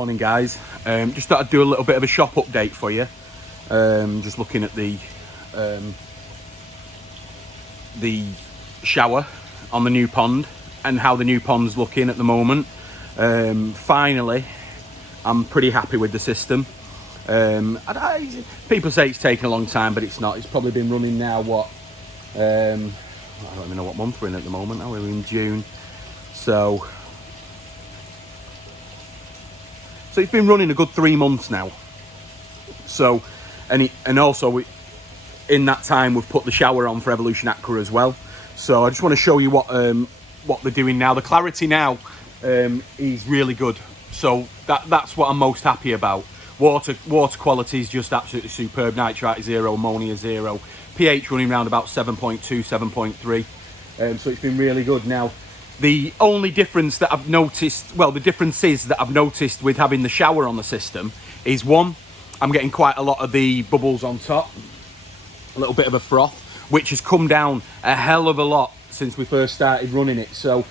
Morning guys, just thought I'd do a little bit of a shop update for you. Just looking at the shower on the new pond and how the new pond's looking at the moment. Finally, I'm pretty happy with the system. People say it's taken a long time, but it's not. It's probably been running now, I don't even know what month we're in at the moment. Now we're in June. So it's been running a good 3 months now. So, and also in that time we've put the shower on for Evolution Aqua as well. So I just want to show you what they're doing now. The clarity now is really good. So that's what I'm most happy about. Water quality is just absolutely superb. Nitrite 0, ammonia 0, pH running around about 7.2, 7.3. So it's been really good. Now, the only difference that I've noticed, well, the differences that I've noticed with having the shower on the system is, one, I'm getting quite a lot of the bubbles on top, a little bit of a froth, which has come down a hell of a lot since we first started running it. So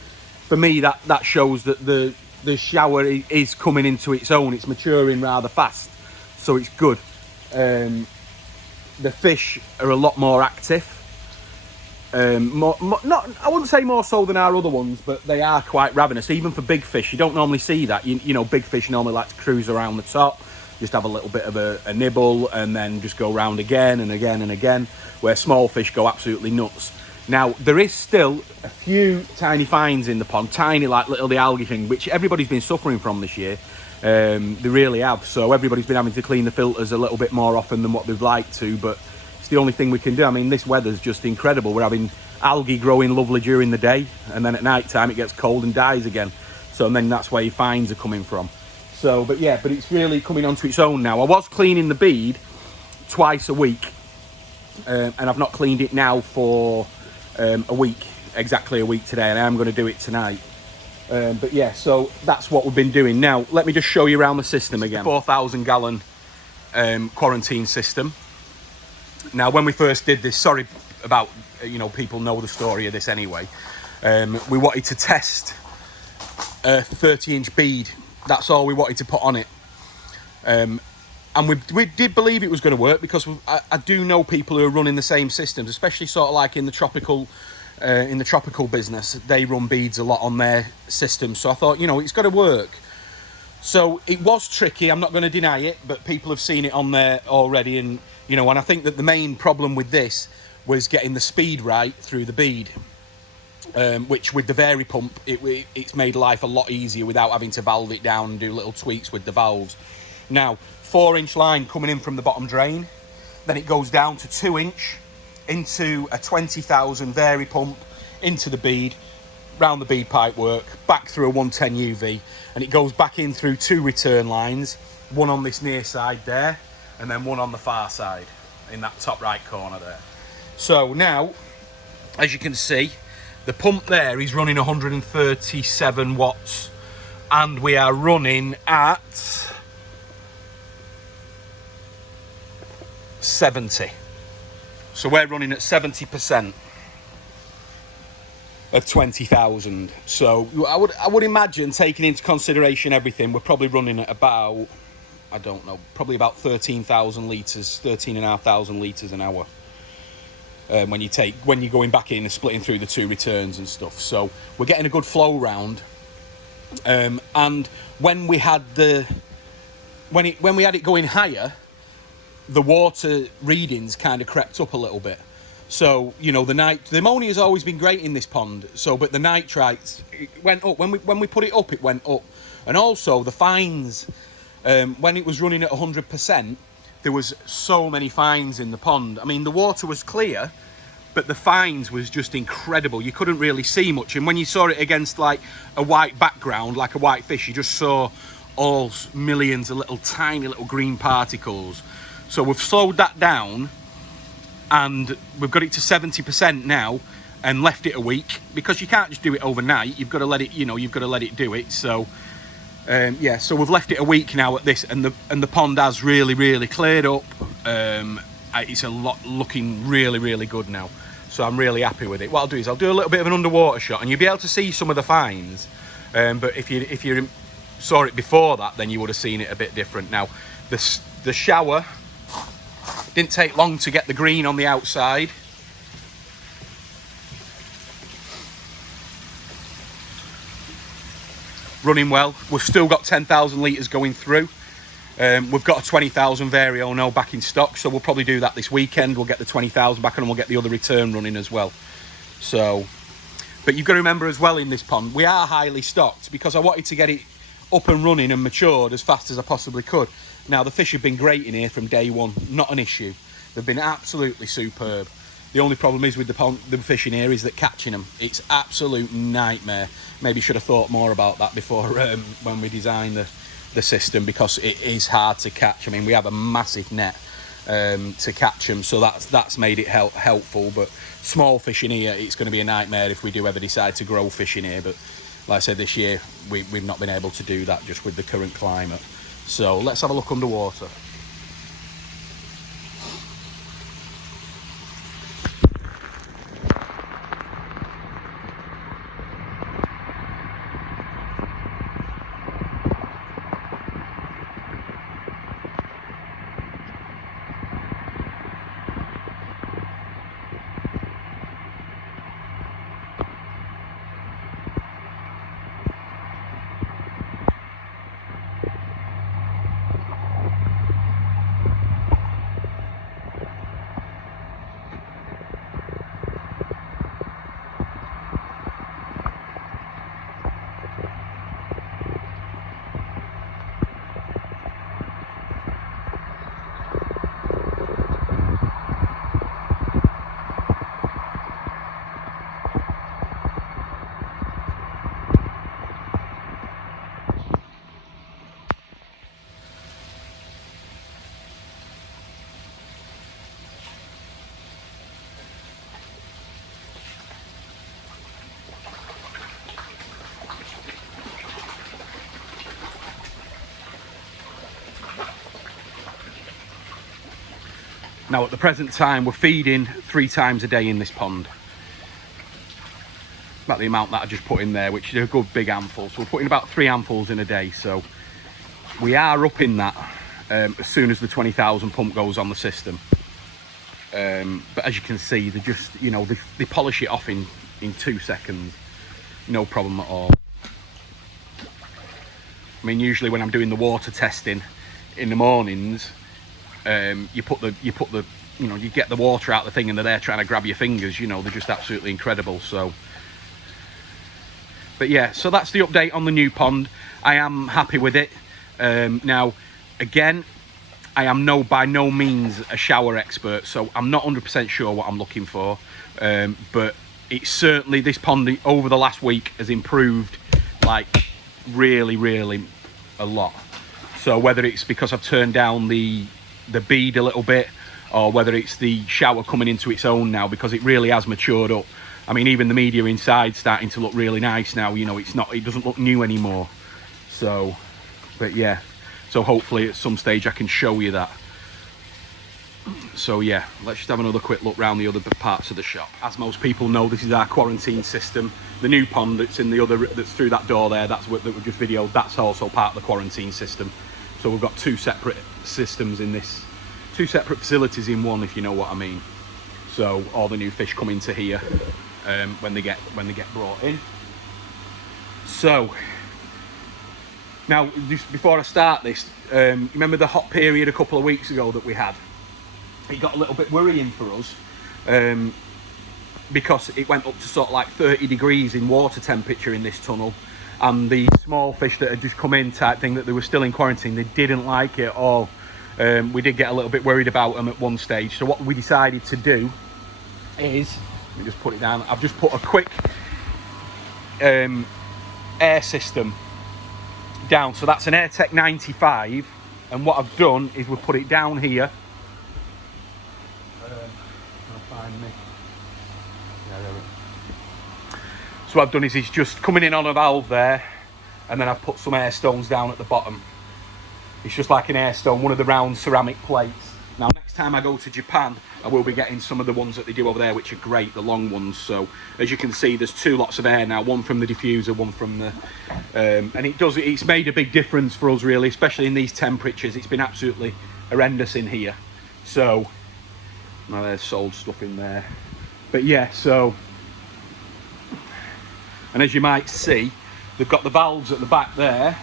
for me, that shows that the shower is coming into its own. It's maturing rather fast, so it's good. The fish are a lot more active. I wouldn't say more so than our other ones, but they are quite ravenous, even for big fish. You don't normally see that. You know, big fish normally like to cruise around the top, just have a little bit of a nibble and then just go round again and again and again, where small fish go absolutely nuts. Now, there is still a few tiny fines in the pond, tiny, like little the algae thing, which everybody's been suffering from this year. They really have. So everybody's been having to clean the filters a little bit more often than what they'd like to, but it's the only thing we can do. I mean, this weather's just incredible. We're having algae growing lovely during the day, and then at night time it gets cold and dies again. So, and then that's where your fines are coming from. So, but it's really coming onto its own now. I was cleaning the bead twice a week, and I've not cleaned it now for a week, exactly a week today, and I am going to do it tonight. But yeah, so that's what we've been doing. Now, let me just show you around the system again. 4,000 gallon quarantine system. Now, when we first did this, sorry about, people know the story of this anyway. We wanted to test a 30-inch bead. That's all we wanted to put on it. And we did believe it was going to work, because I do know people who are running the same systems, especially sort of like in the tropical business. They run beads a lot on their system. So I thought, it's got to work. So it was tricky, I'm not going to deny it, but people have seen it on there already. And, and I think that the main problem with this was getting the speed right through the bead, which with the vary pump, it's made life a lot easier without having to valve it down and do little tweaks with the valves. Now, 4-inch line coming in from the bottom drain, then it goes down to 2-inch into a 20,000 vary pump into the bead, round the bead pipe work, back through a 110 UV, and it goes back in through 2 return lines, one on this near side there, and then one on the far side in that top right corner there. So now, as you can see, the pump there is running 137 watts, and we are running at 70. So we're running at 70% of 20,000. So I would imagine, taking into consideration everything, we're probably running at about, I don't know, probably about 13,000 litres, 13,500 litres an hour. When you're going back in and splitting through the 2 returns and stuff. So we're getting a good flow round. And when we had when we had it going higher, the water readings kind of crept up a little bit. So, the ammonia has always been great in this pond. So, but the nitrites, it went up. When we put it up, it went up. And also the fines, when it was running at 100%, there was so many fines in the pond. I mean, the water was clear, but the fines was just incredible. You couldn't really see much. And when you saw it against like a white background, like a white fish, you just saw all millions of little tiny little green particles. So we've slowed that down, and we've got it to 70% now, and left it a week, because you can't just do it overnight. You've got to let it, you've got to let it do it. So so we've left it a week now at this, and the pond has really cleared up. It's looking really good now. So I'm really happy with it. What I'll do is I'll do a little bit of an underwater shot, and you'll be able to see some of the fines. But if you're saw it before that, then you would have seen it a bit different. Now, the shower didn't take long to get the green on the outside. Running well. We've still got 10,000 litres going through. We've got a 20,000 Vario now back in stock, so we'll probably do that this weekend. We'll get the 20,000 back and we'll get the other return running as well. So, but you've got to remember as well, in this pond, we are highly stocked because I wanted to get it up and running and matured as fast as I possibly could. Now, the fish have been great in here from day one, not an issue. They've been absolutely superb. The only problem is with the fish in here is that catching them, it's absolute nightmare. Maybe should have thought more about that before when we designed the system, because it is hard to catch. I mean, we have a massive net to catch them, so that's made it helpful. But small fish in here, it's going to be a nightmare if we do ever decide to grow fish in here. But like I said, this year we've not been able to do that just with the current climate. So let's have a look underwater. Now, at the present time, we're feeding 3 times a day in this pond. About the amount that I just put in there, which is a good big handful. So we're putting about 3 handfuls in a day. So we are up in that as soon as the 20,000 pump goes on the system. But as you can see, they just, you know, they polish it off in 2 seconds. No problem at all. I mean, usually when I'm doing the water testing in the mornings, you get the water out of the thing and they're there trying to grab your fingers, you know, they're just absolutely incredible. So, but yeah, so that's the update on the new pond. I am happy with it. Now, again, I am by no means a shower expert, so I'm not 100% sure what I'm looking for. But it's certainly, this pond over the last week has improved, like, really, really a lot. So whether it's because I've turned down the bead a little bit, or whether it's the shower coming into its own now, because it really has matured up. I mean, even the media inside starting to look really nice now. You know, it doesn't look new anymore. So, but yeah, so hopefully at some stage I can show you that. So yeah, let's just have another quick look around the other parts of the shop. As most people know, this is our quarantine system. The new pond that's in the other, that's through that door there, that we've just videoed, that's also part of the quarantine system. So we've got 2 separate systems in this, 2 separate facilities in one, if you know what I mean. So all the new fish come into here when they get brought in. So now, just before I start this, remember the hot period a couple of weeks ago that we had? It got a little bit worrying for us because it went up to sort of like 30 degrees in water temperature in this tunnel, and the small fish that had just come in type thing, that they were still in quarantine, they didn't like it at all. We did get a little bit worried about them at one stage. So what we decided to do is, let me just put it down, I've just put a quick air system down. So that's an AirTech 95, and what I've done is we've put it down here. So what I've done is it's just coming in on a valve there, and then I've put some air stones down at the bottom. It's just like an air stone, one of the round ceramic plates. Now next time I go to Japan, I will be getting some of the ones that they do over there, which are great, the long ones. So as you can see, there's 2 lots of air now, one from the diffuser, one from the and it's made a big difference for us, really, especially in these temperatures. It's been absolutely horrendous in here. So now there's sold stuff in there, but yeah. So, and as you might see, they've got the valves at the back there.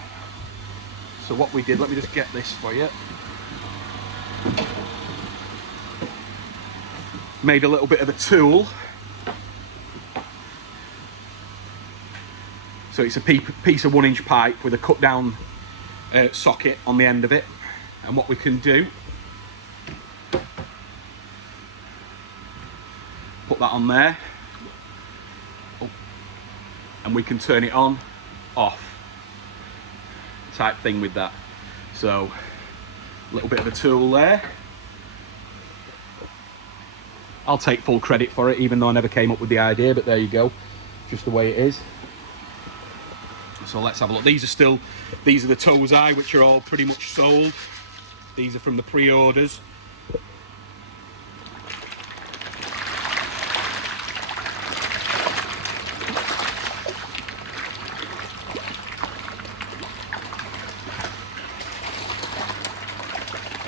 So what we did, let me just get this for you. Made a little bit of a tool. So it's a piece of 1-inch pipe with a cut down socket on the end of it. And what we can do, put that on there. Oh, and we can turn it on, off. Type thing with that. So a little bit of a tool there. I'll take full credit for it, even though I never came up with the idea, but there you go, just the way it is. So let's have a look. These are the Tozai, which are all pretty much sold. These are from the pre-orders.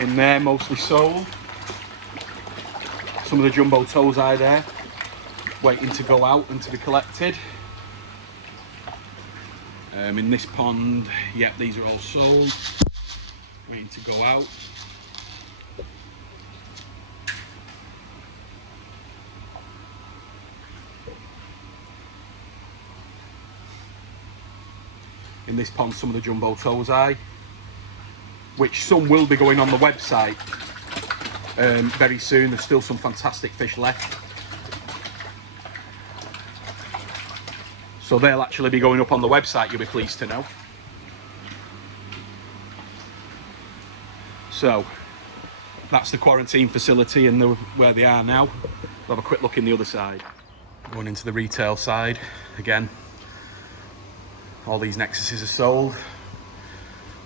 In there, mostly sold. Some of the jumbo Tozai there, waiting to go out and to be collected. In this pond, yep, these are all sold, waiting to go out. In this pond, some of the jumbo Tozai, which some will be going on the website very soon. There's still some fantastic fish left, so they'll actually be going up on the website, you'll be pleased to know. So that's the quarantine facility and where they are now. We'll have a quick look in the other side. Going into the retail side again. All these Nexuses are sold.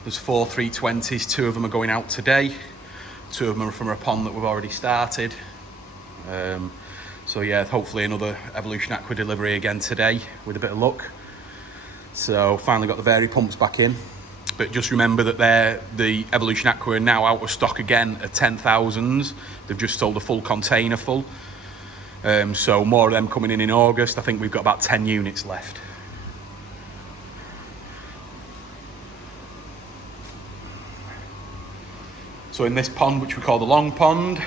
There's 4 320s, 2 of them are going out today. 2 of them are from a pond that we've already started. So yeah, hopefully another Evolution Aqua delivery again today with a bit of luck. So finally got the Vari pumps back in. But just remember that the Evolution Aqua are now out of stock again at 10,000s. They've just sold a full container full. So more of them coming in August. I think we've got about 10 units left. So in this pond, which we call the long pond,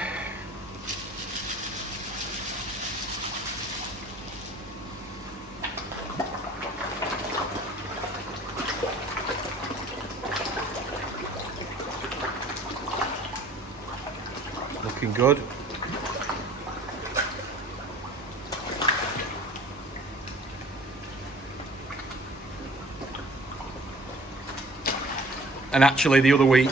looking good. And actually the other week,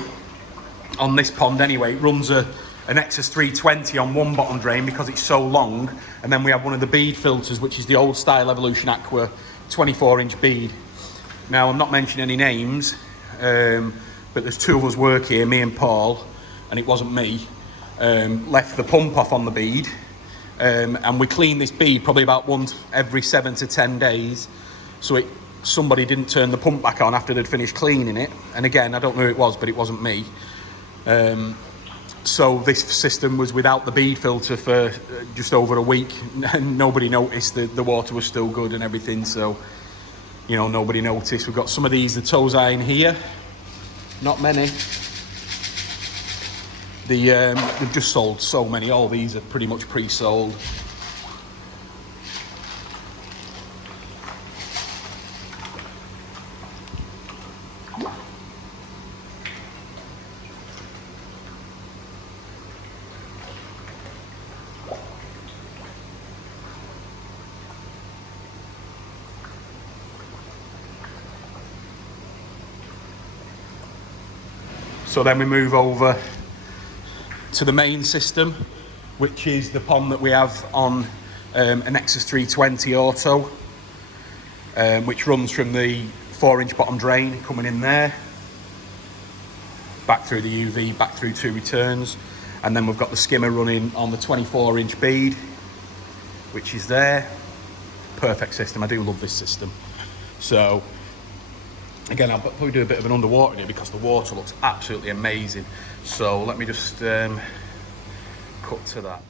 on this pond anyway, it runs an Nexus 320 on one bottom drain because it's so long, and then we have one of the bead filters, which is the old style Evolution Aqua 24-inch bead. Now I'm not mentioning any names, but there's 2 of us work here, me and Paul, and it wasn't me, left the pump off on the bead, and we clean this bead probably about once every 7 to 10 days, so somebody didn't turn the pump back on after they'd finished cleaning it. And again, I don't know who it was, but it wasn't me. So this system was without the bead filter for just over a week, and nobody noticed that the water was still good and everything. So, you know, nobody noticed. We've got some of these, the Tozai in here, not many. They've just sold so many. All these are pretty much pre-sold. So then we move over to the main system, which is the pond that we have on a Nexus 320 Auto, which runs from the 4-inch bottom drain coming in there, back through the UV, back through 2 returns. And then we've got the skimmer running on the 24-inch bead, which is there. Perfect system. I do love this system. So again, I'll probably do a bit of an underwater here because the water looks absolutely amazing. So let me just cut to that.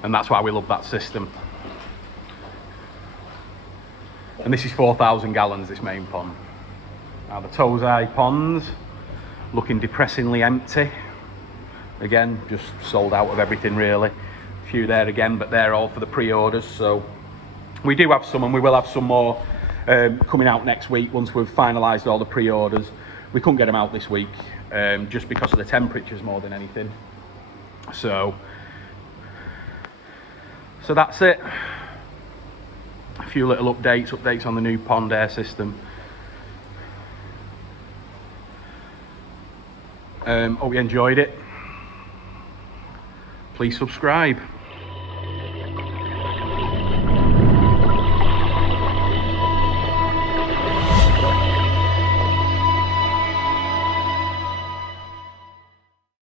And that's why we love that system. And this is 4,000 gallons, this main pond. Now the Tozai ponds, looking depressingly empty. Again, just sold out of everything really. A few there again, but they're all for the pre-orders. So we do have some, and we will have some more coming out next week once we've finalised all the pre-orders. We couldn't get them out this week, just because of the temperatures more than anything. So that's it. A few little updates on the new pond air system. Hope you enjoyed it. Please subscribe.